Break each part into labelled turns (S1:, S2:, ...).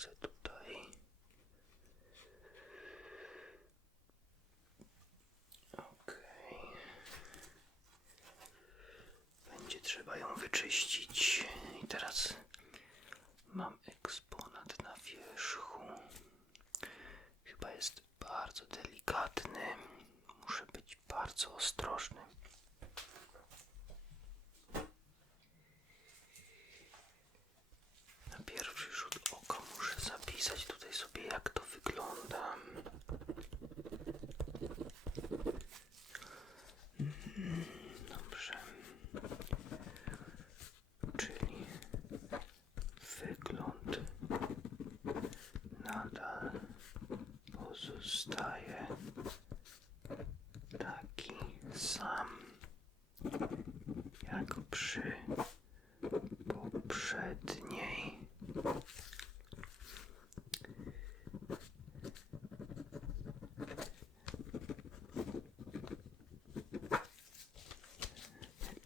S1: pleksę tutaj. Okej. Będzie trzeba ją wyczyścić. I teraz mam eksponat na wierzchu. Chyba jest bardzo delikatny. Muszę być bardzo ostrożny. Na pierwszy rzut oka muszę zapisać tutaj sobie, jak to wygląda. Mhm, Dobrze. Czyli wygląd nadal pozostaje taki sam jak przy poprzedniej.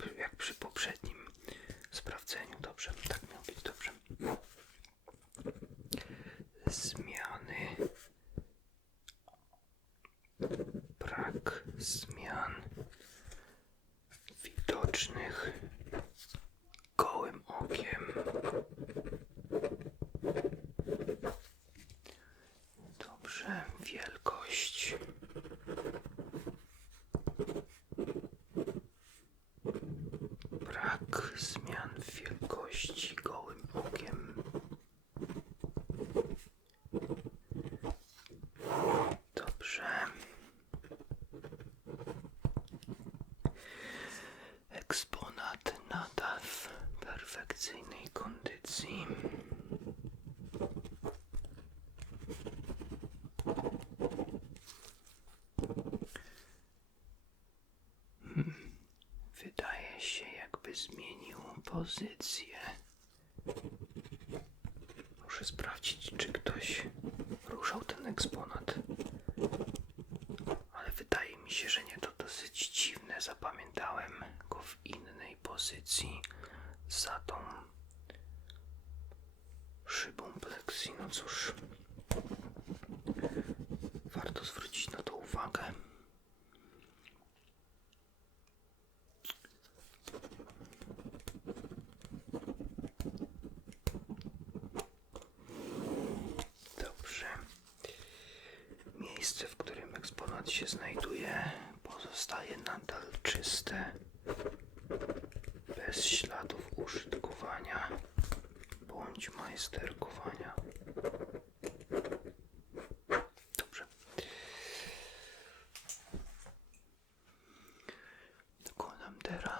S1: Jak- Jak przy poprzednim sprawdzeniu. Dobrze, tak miał być dobrze. Zmiany. Perfekcyjnej kondycji. Hmm. Wydaje się, jakby zmienił pozycję. Muszę sprawdzić, czy ktoś ruszał ten eksponat. Ale wydaje mi się, że nie to dosyć dziwne. Zapamiętałem go w innej pozycji za tą szybą pleksji. No cóż, warto zwrócić na to uwagę. Dobrze. Miejsce, w którym eksponat się znajduje, pozostaje nadal czyste, bez śladów użytkowania bądź majsterkowania. Dobrze.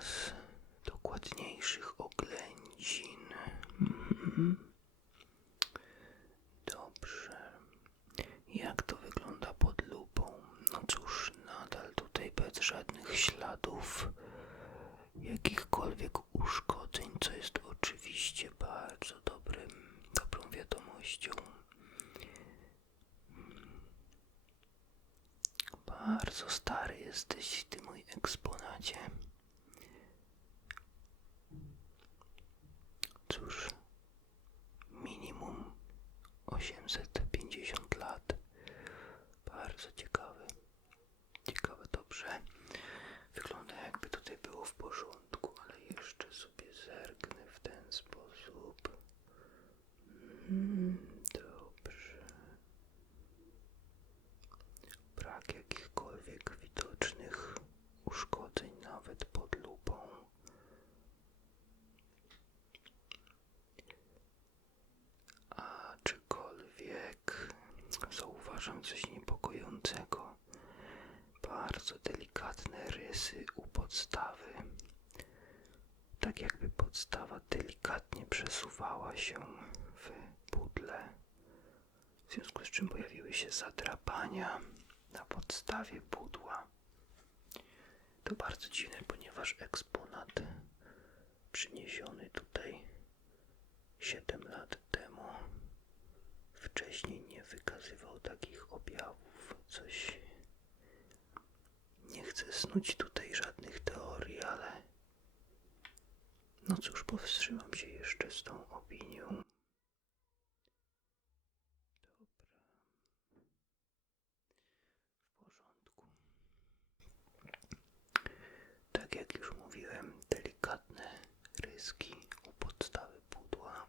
S1: Teraz dokładniejszych oględzin. Mhm. Dobrze. Jak to wygląda pod lupą? No cóż, nadal tutaj bez żadnych śladów jakichkolwiek uszkodzeń, co jest oczywiście bardzo dobrym, dobrą wiadomością. Bardzo stary jesteś, ty mój eksponacie. Cóż, minimum 850 lat. Bardzo ciekawe. Ciekawe, dobrze. Wygląda jakby tutaj było w porządku, tak jakby podstawa delikatnie przesuwała się w pudle, w związku z czym pojawiły się zadrapania na podstawie pudła. To bardzo dziwne, ponieważ eksponat przyniesiony tutaj 7 lat temu wcześniej nie wykazywał takich objawów. Coś nie chcę snuć tutaj żadnych teorii, ale no cóż, powstrzymam się jeszcze z tą opinią. Dobra. W porządku. Tak jak już mówiłem, delikatne ryski u podstawy pudła.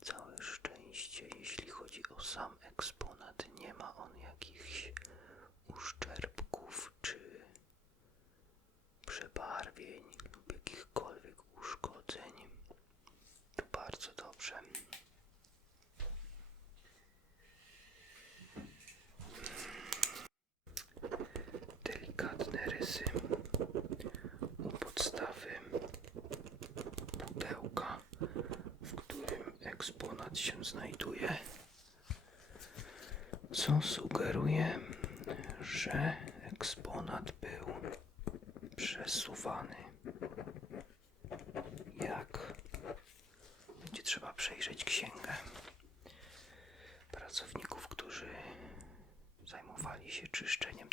S1: Całe szczęście, jeśli chodzi o sam eksponat, nie ma on jakichś uszczerbów Dobrze. Delikatne rysy u podstawy pudełka, w którym eksponat się znajduje, co sugeruje, że eksponat był przesuwany przejrzeć księgę pracowników, którzy zajmowali się czyszczeniem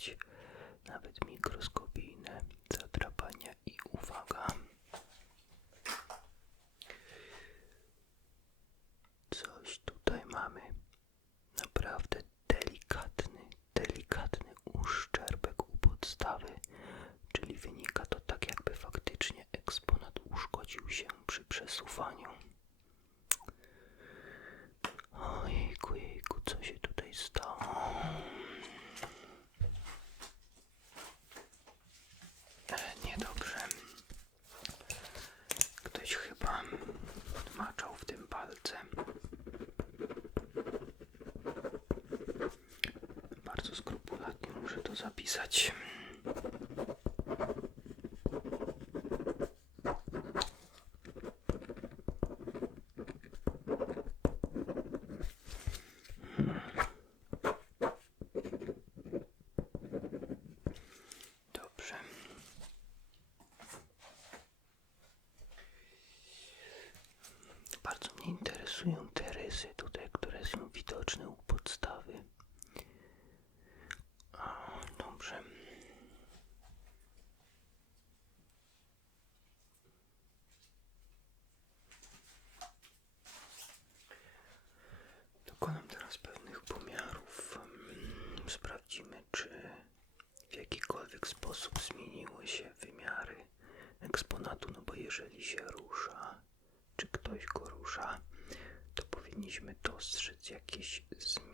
S1: ночь to zapisać. jakikolwiek sposób zmieniły się wymiary eksponatu, no bo jeżeli się rusza, czy ktoś go rusza, to powinniśmy dostrzec jakieś zmiany.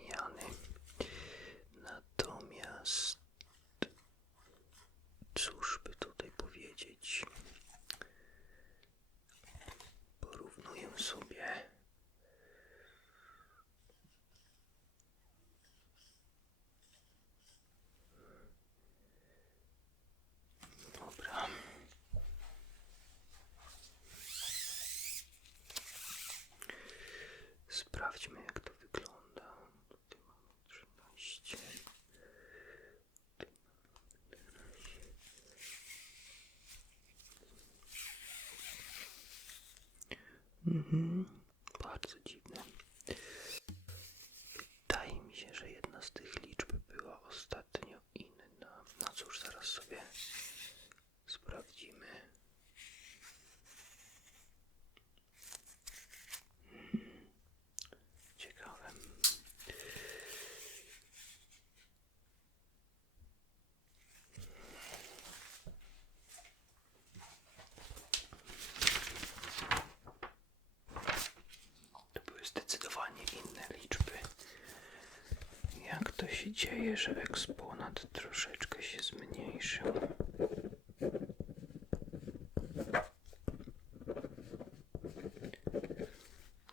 S1: chodźmy. Się dzieje, że eksponat troszeczkę się zmniejszył?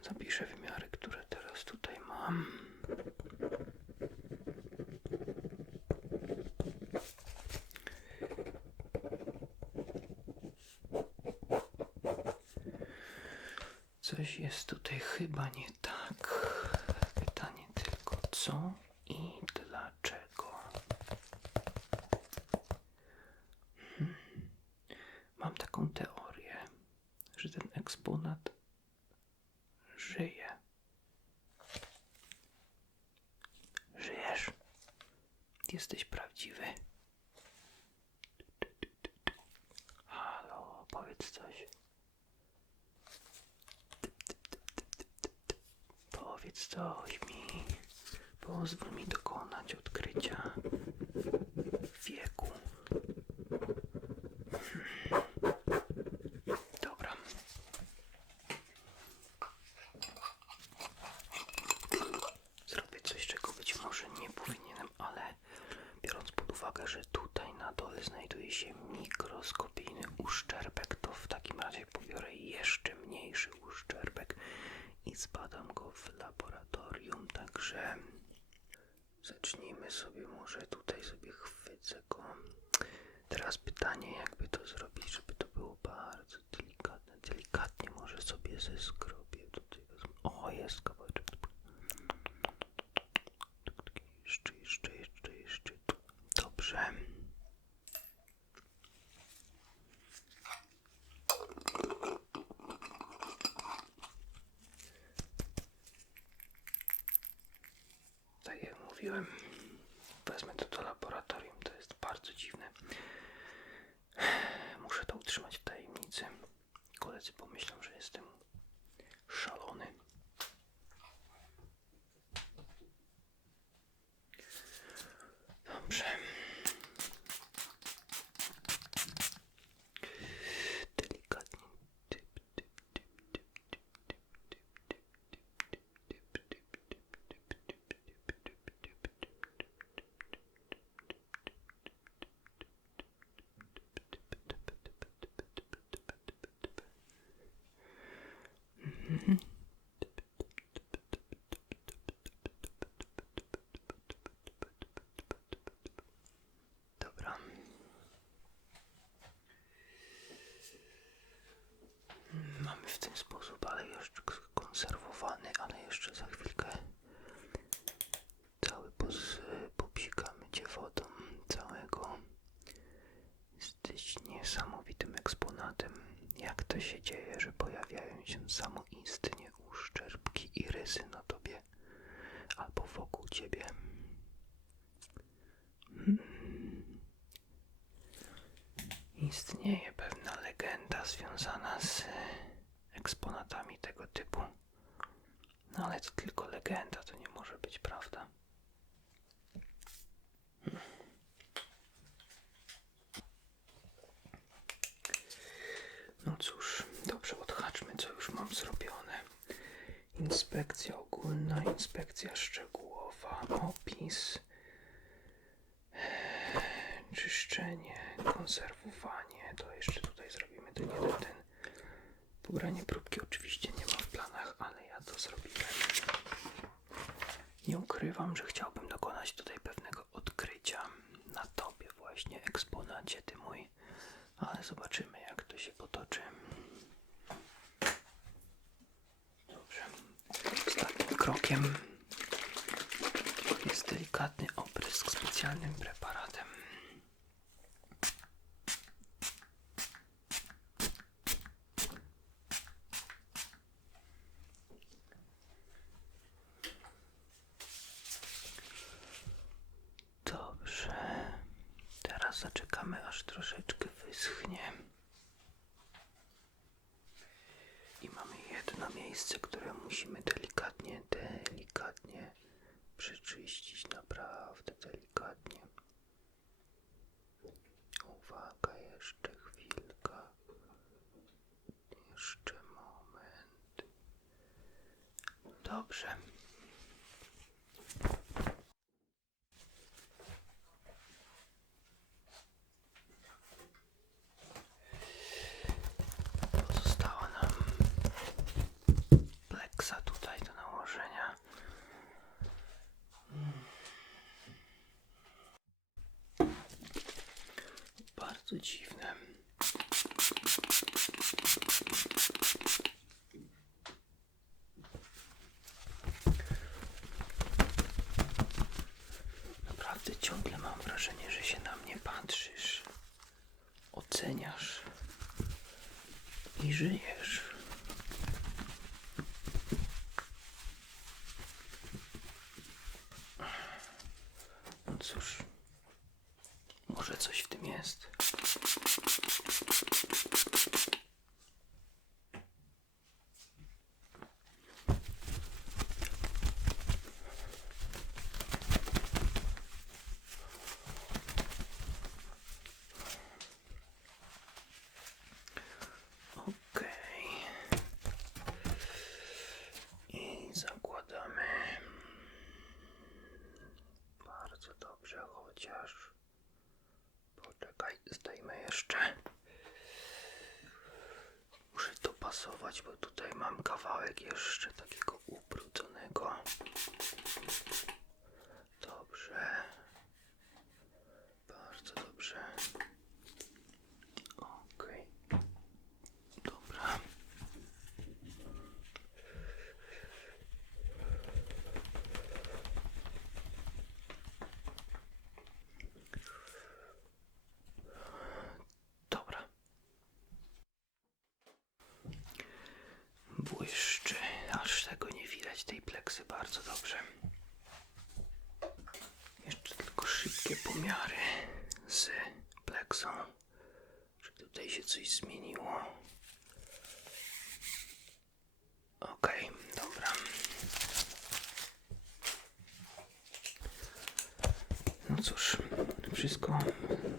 S1: Zapiszę wymiary, które teraz tutaj mam. Coś jest tutaj chyba nie tak. Pytanie tylko co i dlaczego. Hmm. Mam taką teorię, że ten eksponat żyje. Żyjesz? Jesteś prawdziwy? Halo, powiedz coś. Powiedz mi. Pozwól mi dokonać odkrycia wieku. Dobra. Zrobię coś, czego być może nie powinienem, ale biorąc pod uwagę, że tutaj na dole znajduje się mikroskopijny uszczerbek, to w takim razie pobiorę jeszcze mniejszy uszczerbek i zbadam go w laboratorium, także zacznijmy sobie może tutaj sobie chwycę go. Teraz pytanie, jakby to zrobić, żeby to było bardzo delikatne. Delikatnie może sobie zeskrobię tutaj. wezmę- O, jest kawałeczek. Jeszcze, jeszcze, jeszcze, jeszcze. tu. Dobrze. Tak jak mówiłem, wezmę to do laboratorium. To jest bardzo dziwne. Muszę to utrzymać w tajemnicy. Pomyślą, że jestem szalony. Konserwowany, ale jeszcze za chwilkę cały popsikamy cię wodą całego. Jesteś niesamowitym eksponatem. Jak to się dzieje, że pojawiają się samoistnie uszczerbki i rysy na tobie albo wokół ciebie? Istnieje pewna legenda związana z eksponatami tego typu. No ale to tylko legenda, to nie może być prawda. No cóż, dobrze, odhaczmy, co już mam zrobione. Inspekcja ogólna, inspekcja szczegółowa, opis, czyszczenie, konserwowanie, to jeszcze tutaj zrobimy ten jeden ten. Pobranie próbki oczywiście nie ma w planach, ale to zrobiłem. Nie ukrywam, że chciałbym dokonać tutaj pewnego odkrycia na tobie właśnie, eksponacie ty mój, ale zobaczymy jak to się potoczy. Dobrze. Ostatnim krokiem jest delikatny oprysk specjalnym preparatem. Dobrze. Teraz zaczekamy, aż troszeczkę wyschnie. I mamy jedno miejsce, które musimy delikatnie, delikatnie przeczyścić. Naprawdę delikatnie. Uwaga, jeszcze chwilka. Jeszcze moment. Dobrze. Bardzo dziwne. Naprawdę ciągle mam wrażenie, że się na mnie patrzysz, oceniasz i żyjesz. No cóż, może coś w tym jest. Okej. I zakładamy. Bardzo dobrze, chociaż. Poczekaj, zdejmę jeszcze. Muszę dopasować, bo tutaj mam kawałek jeszcze takiego ubrudzonego. Dobrze. Bardzo dobrze. Okej. Dobra. Dobra. Błyszczy, aż tego nie widać, tej pleksy bardzo dobrze. Jeszcze tylko szybkie pomiary z pleksą, czy tutaj się coś zmieniło. Okej, dobra. No cóż, wszystko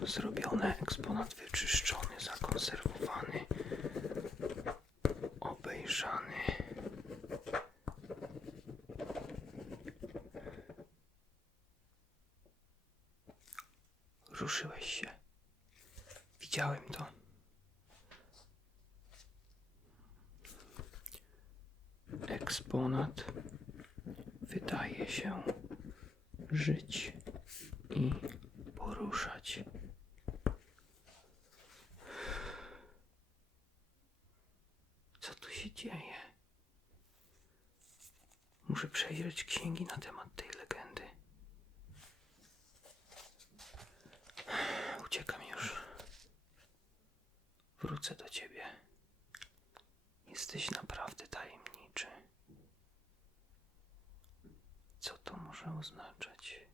S1: zrobione, eksponat wyczyszczony, zakonserwowany, obejrzany. Ruszyłeś się. Widziałem to. Eksponat wydaje się żyć i poruszać. Co tu się dzieje? Muszę przejrzeć księgi na temat tej Uciekam już. Wrócę do ciebie. Jesteś naprawdę tajemniczy. Co to może oznaczać?